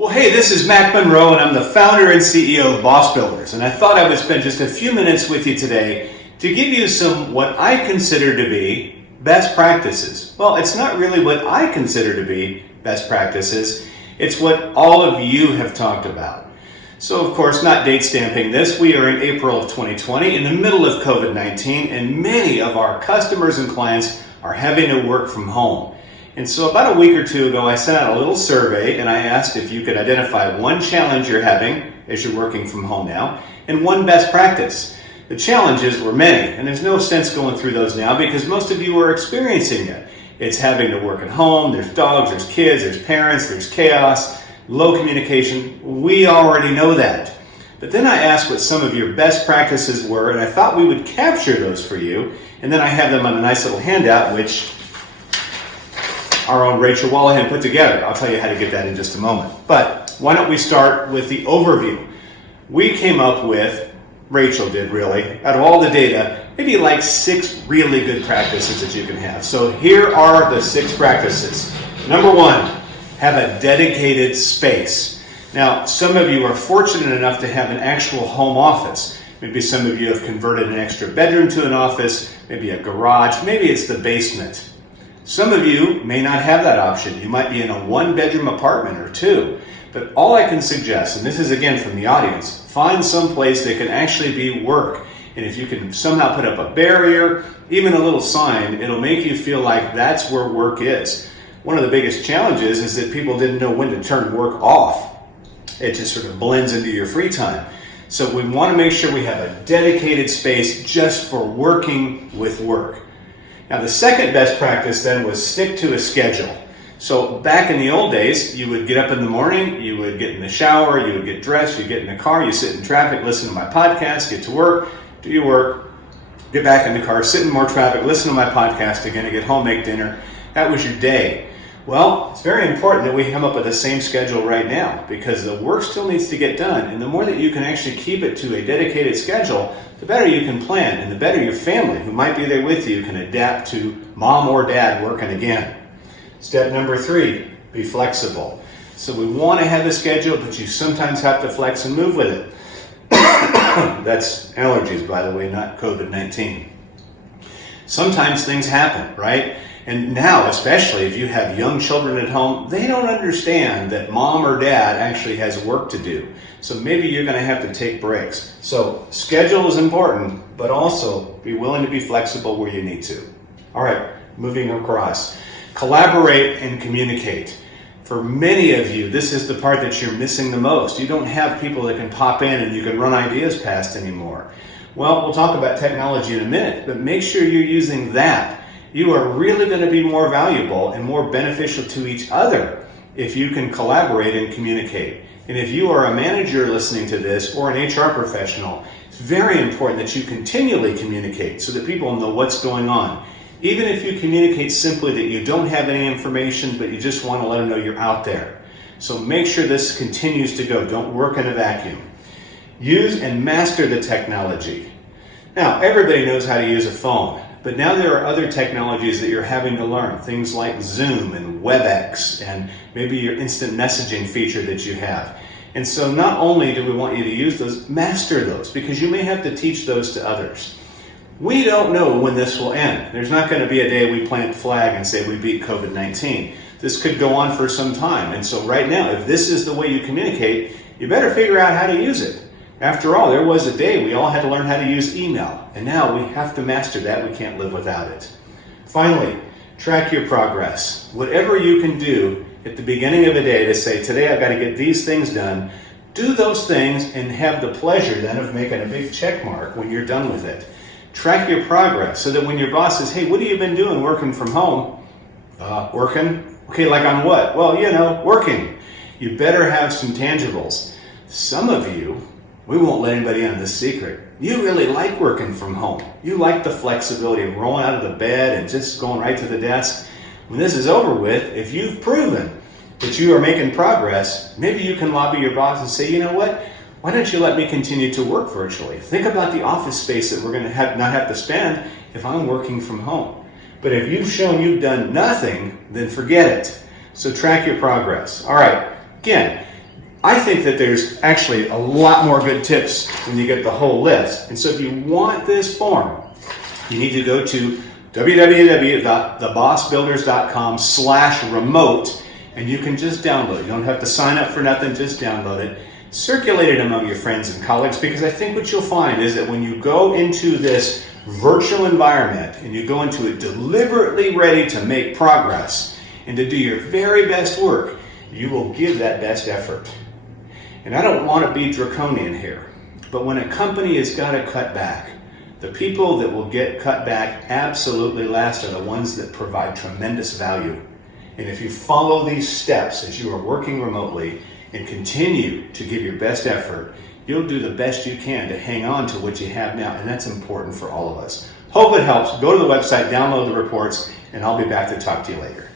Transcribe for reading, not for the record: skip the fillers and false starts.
Well, hey, this is Mac Monroe, and I'm the founder and CEO of Boss Builders, and I thought I would spend just a few minutes with you today to give you some what I consider to be best practices. Well, it's not really what I consider to be best practices, it's what all of you have talked about. So, of course, not date stamping this, we are in April of 2020, in the middle of COVID-19, and many of our customers and clients are having to work from home. And so about a week or two ago, I sent out a little survey and I asked if you could identify one challenge you're having as you're working from home now and one best practice. The challenges were many, and there's no sense going through those now because most of you are experiencing it. It's having to work at home, there's dogs, there's kids, there's parents, there's chaos, low communication. We already know that. But then I asked what some of your best practices were, and I thought we would capture those for you, and then I have them on a nice little handout, which our own Rachel Wallahan put together. I'll tell you how to get that in just a moment. But why don't we start with the overview? We came up with, Rachel did really, out of all the data, maybe like 6 really good practices that you can have. So here are the 6 practices. Number 1, have a dedicated space. Now, some of you are fortunate enough to have an actual home office. Maybe some of you have converted an extra bedroom to an office, maybe a garage, maybe it's the basement. Some of you may not have that option. You might be in a 1-bedroom apartment or 2. But all I can suggest, and this is again from the audience, find some place that can actually be work. And if you can somehow put up a barrier, even a little sign, it'll make you feel like that's where work is. One of the biggest challenges is that people didn't know when to turn work off. It just sort of blends into your free time. So we want to make sure we have a dedicated space just for working with work. Now, the second best practice then was stick to a schedule. So back in the old days, you would get up in the morning, you would get in the shower, you would get dressed, you get in the car, you sit in traffic, listen to my podcast, get to work, do your work, get back in the car, sit in more traffic, listen to my podcast again, get home, make dinner. That was your day. Well, it's very important that we come up with the same schedule right now because the work still needs to get done. And the more that you can actually keep it to a dedicated schedule, the better you can plan and the better your family, who might be there with you, can adapt to mom or dad working again. Step number 3, be flexible. So we want to have a schedule, but you sometimes have to flex and move with it. That's allergies, by the way, not COVID-19. Sometimes things happen, right? And now, especially if you have young children at home, they don't understand that mom or dad actually has work to do. So maybe you're going to have to take breaks. So schedule is important, but also be willing to be flexible where you need to. All right, moving across. Collaborate and communicate. For many of you, this is the part that you're missing the most. You don't have people that can pop in and you can run ideas past anymore. Well, we'll talk about technology in a minute, but make sure you're using that. You are really going to be more valuable and more beneficial to each other if you can collaborate and communicate. And if you are a manager listening to this or an HR professional, it's very important that you continually communicate so that people know what's going on. Even if you communicate simply that you don't have any information, but you just want to let them know you're out there. So make sure this continues to go. Don't work in a vacuum. Use and master the technology. Now, everybody knows how to use a phone. But now there are other technologies that you're having to learn, things like Zoom and WebEx and maybe your instant messaging feature that you have. And so not only do we want you to use those, master those, because you may have to teach those to others. We don't know when this will end. There's not going to be a day we plant a flag and say we beat COVID-19. This could go on for some time. And so right now, if this is the way you communicate, you better figure out how to use it. After all, there was a day we all had to learn how to use email, and now we have to master that. We can't live without it. Finally, track your progress. Whatever you can do at the beginning of a day to say, today I've got to get these things done, do those things and have the pleasure then of making a big check mark when you're done with it. Track your progress so that when your boss says, hey, what have you been doing working from home? Working? Okay, like on what? Well, working. You better have some tangibles. Some of you, we won't let anybody in on this secret. You really like working from home. You like the flexibility of rolling out of the bed and just going right to the desk. When this is over with, if you've proven that you are making progress, maybe you can lobby your boss and say, you know what? Why don't you let me continue to work virtually? Think about the office space that we're going to not have to spend if I'm working from home. But if you've shown you've done nothing, then forget it. So track your progress. All right. Again, I think that there's actually a lot more good tips when you get the whole list. And so if you want this form, you need to go to www.thebossbuilders.com/remote, and you can just download it. You don't have to sign up for nothing, just download it. Circulate it among your friends and colleagues, because I think what you'll find is that when you go into this virtual environment and you go into it deliberately ready to make progress and to do your very best work, you will give that best effort. And I don't want to be draconian here, but when a company has got to cut back, the people that will get cut back absolutely last are the ones that provide tremendous value. And if you follow these steps as you are working remotely and continue to give your best effort, you'll do the best you can to hang on to what you have now, and that's important for all of us. Hope it helps. Go to the website, download the reports, and I'll be back to talk to you later.